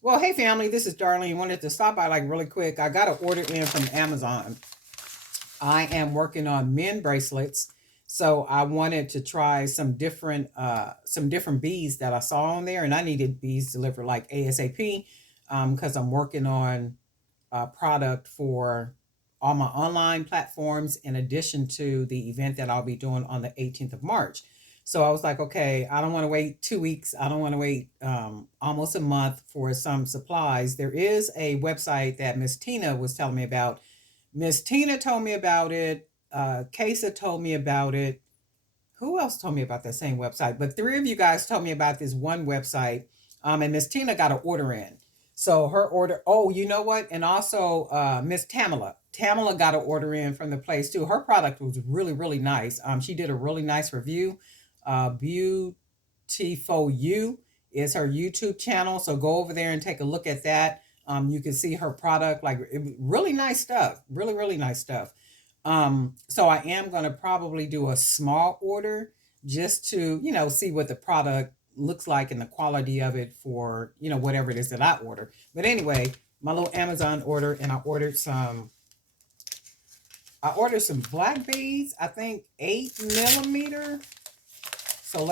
Well, hey family, this is Darlene. Wanted to stop by like really quick. I got an order in from Amazon. I am working on men bracelets, so I wanted to try some different beads that I saw on there, and I needed beads delivered like ASAP, because I'm working on a product for all my online platforms in addition to the event that I'll be doing on the 18th of March. So I was like, okay, I don't want to wait 2 weeks. I don't want to wait almost a month for some supplies. There is a website that Miss Tina was telling me about. Miss Tina told me about it. Kesa told me about it. Who else told me about that same website? But three of you guys told me about this one website. And Miss Tina got an order in. So her order, oh, you know what? And also Miss Tamala. Tamala got an order in from the place too. Her product was really, really nice. She did a really nice review. Beautiful You is her YouTube channel. So go over there and take a look at that. You can see her product, like really nice stuff. Really, really nice stuff. So I am going to probably do a small order just to, see what the product looks like and the quality of it for, whatever it is that I order. But anyway, my little Amazon order, and I ordered some black beads, I think 8 millimeter. So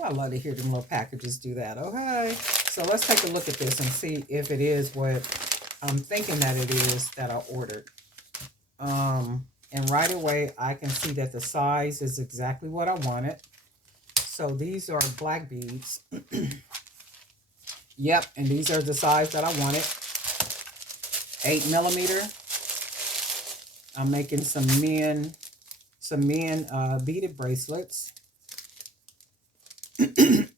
I love to hear them little packages do that. Okay. So let's take a look at this and see if it is what I'm thinking that it is that I ordered. And right away, I can see that the size is exactly what I wanted. So these are black beads. Yep, and these are the size that I wanted. 8 millimeter. I'm making some men beaded bracelets. And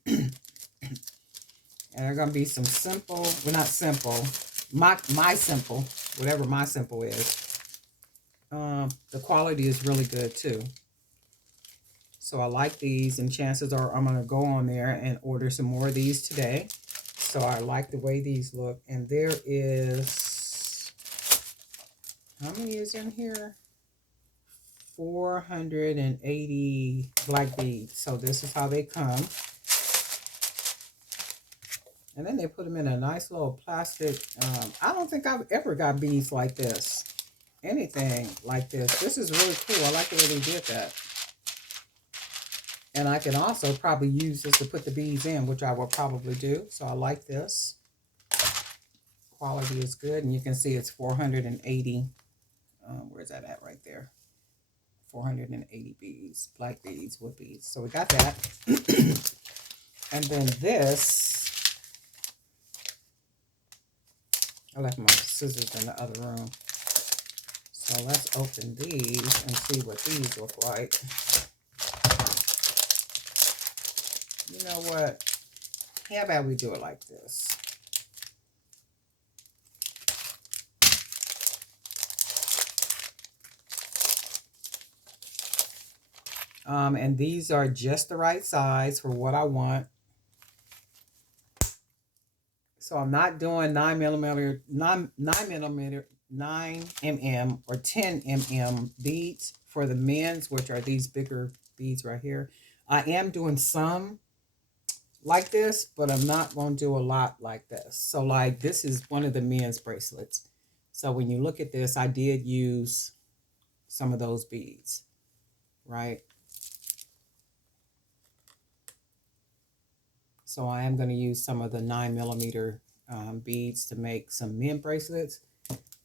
they're gonna be some simple, well, not simple, my simple, whatever my simple is. The quality is really good too. So I like these, and chances are I'm going to go on there and order some more of these today. So I like the way these look. And there is, how many is in here? 480 black beads. So this is how they come. And then they put them in a nice little plastic. I don't think I've ever got beads like this. Anything like this. This is really cool. I like the way they did that. And I can also probably use this to put the beads in, which I will probably do. So I like this. Quality is good. And you can see it's 480. Where's that at right there? 480 beads, black beads with beads. So we got that. And then this, I left my scissors in the other room. So let's open these and see what these look like. You know what? How about we do it like this? And these are just the right size for what I want. So I'm not doing 9 millimeter, 9 millimeter, 9 mm or 10 mm beads for the men's, which are these bigger beads right here. I am doing some like this, but I'm not going to do a lot like this. So like this is one of the men's bracelets. So when you look at this, I did use some of those beads, right? So I am going to use some of the 9 millimeter beads to make some men bracelets.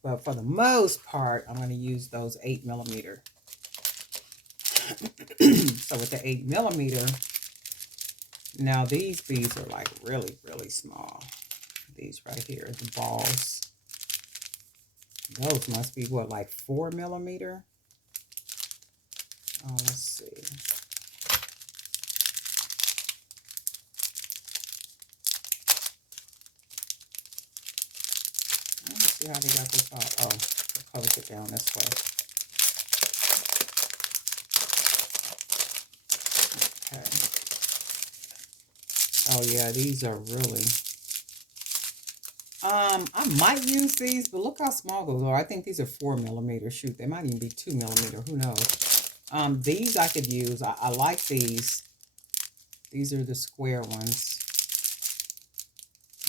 But for the most part, I'm going to use those 8 millimeter. So with the 8 millimeter, now these beads are like really, really small. These right here, the balls. Those must be what, like 4 millimeter? Oh, let's see. Let's see how they got this out. Oh, close it down this way. Okay. Oh yeah, these are really. I might use these, but look how small those are. I think these are 4 millimeter. Shoot, they might even be 2 millimeter. Who knows? These I could use. I like these. These are the square ones.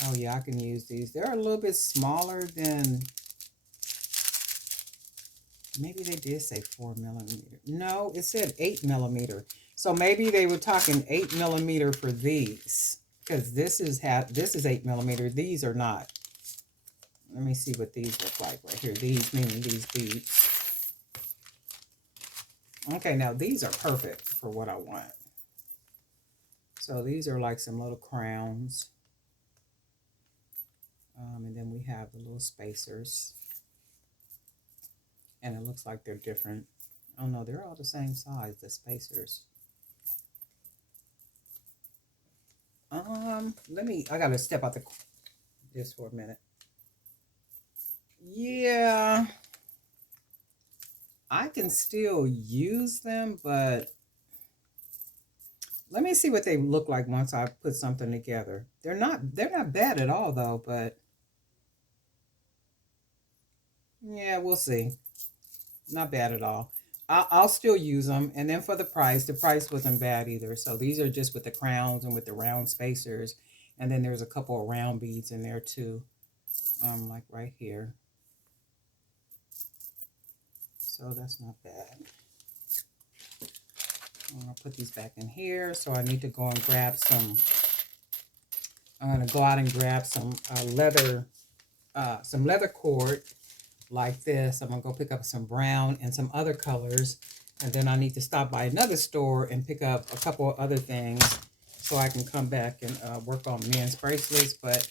Oh yeah, I can use these. They're a little bit smaller than, maybe they did say 4mm. No, it said 8mm. So maybe they were talking 8mm for these, because this is 8mm. These are not. Let me see what these look like right here. These, meaning these beads. Okay, now these are perfect for what I want. So these are like some little crowns. And then we have the little spacers. And it looks like they're different. Oh no, they're all the same size, the spacers. I gotta step out this for a minute. Yeah, I can still use them, but let me see what they look like once I put something together. They're not bad at all though, but yeah, we'll see. Not bad at all. I'll still use them. And then for the price wasn't bad either. So these are just with the crowns and with the round spacers. And then there's a couple of round beads in there too. Like right here. So that's not bad. I'm gonna put these back in here. So I need to go and grab some. I'm gonna go out and grab some leather cord like this. I'm gonna go pick up some brown and some other colors, and then I need to stop by another store and pick up a couple of other things so I can come back and work on men's bracelets. But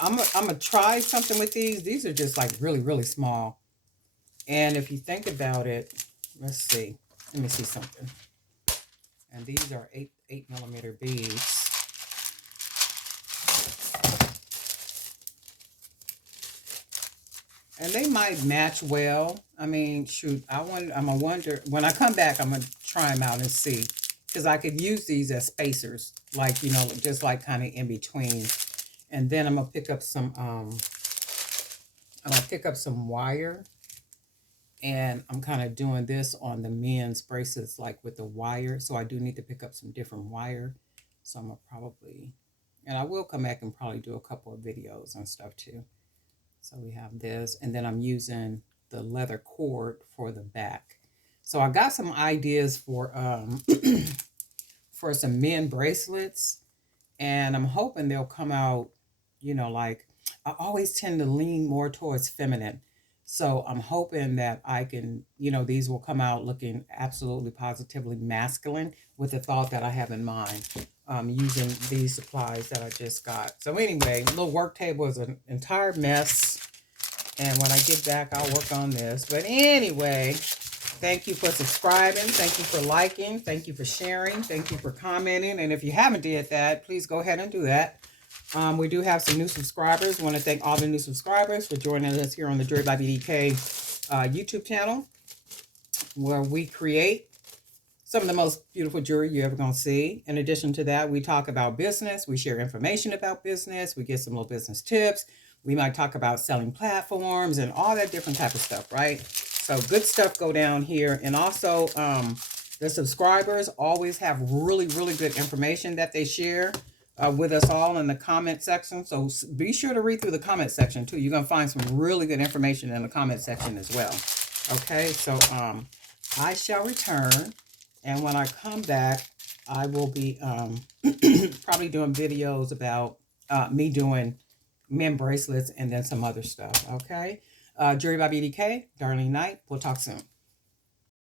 I'm gonna try something with these. These are just like really, really small. And if you think about it, let's see. Let me see something. And these are 8mm beads. And they might match well. I mean, shoot, I'm gonna wonder, when I come back, I'm gonna try them out and see. Because I could use these as spacers, like, you know, just like kind of in between. And then I'm gonna pick up some wire. And I'm kind of doing this on the men's bracelets, like with the wire. So I do need to pick up some different wire. So I'm gonna probably, and I will come back and probably do a couple of videos and stuff too. So we have this, and then I'm using the leather cord for the back. So I got some ideas for for some men bracelets, and I'm hoping they'll come out, you know, like, I always tend to lean more towards feminine. So I'm hoping that I can, you know, these will come out looking absolutely positively masculine with the thought that I have in mind, using these supplies that I just got. So anyway, little work table is an entire mess. And when I get back, I'll work on this. But anyway, thank you for subscribing. Thank you for liking. Thank you for sharing. Thank you for commenting. And if you haven't did that, please go ahead and do that. We do have some new subscribers. I want to thank all the new subscribers for joining us here on the Jewelry by BDK YouTube channel, where we create some of the most beautiful jewelry you're ever going to see. In addition to that, we talk about business. We share information about business. We get some little business tips. We might talk about selling platforms and all that different type of stuff, right? So good stuff go down here. And also, the subscribers always have really, really good information that they share with us all in the comment section. So be sure to read through the comment section too. You're going to find some really good information in the comment section as well. Okay, so I shall return. And when I come back, I will be probably doing videos about me doing men bracelets and then some other stuff. Okay, Jewelry by BDK, Darlene Knight. We'll talk soon.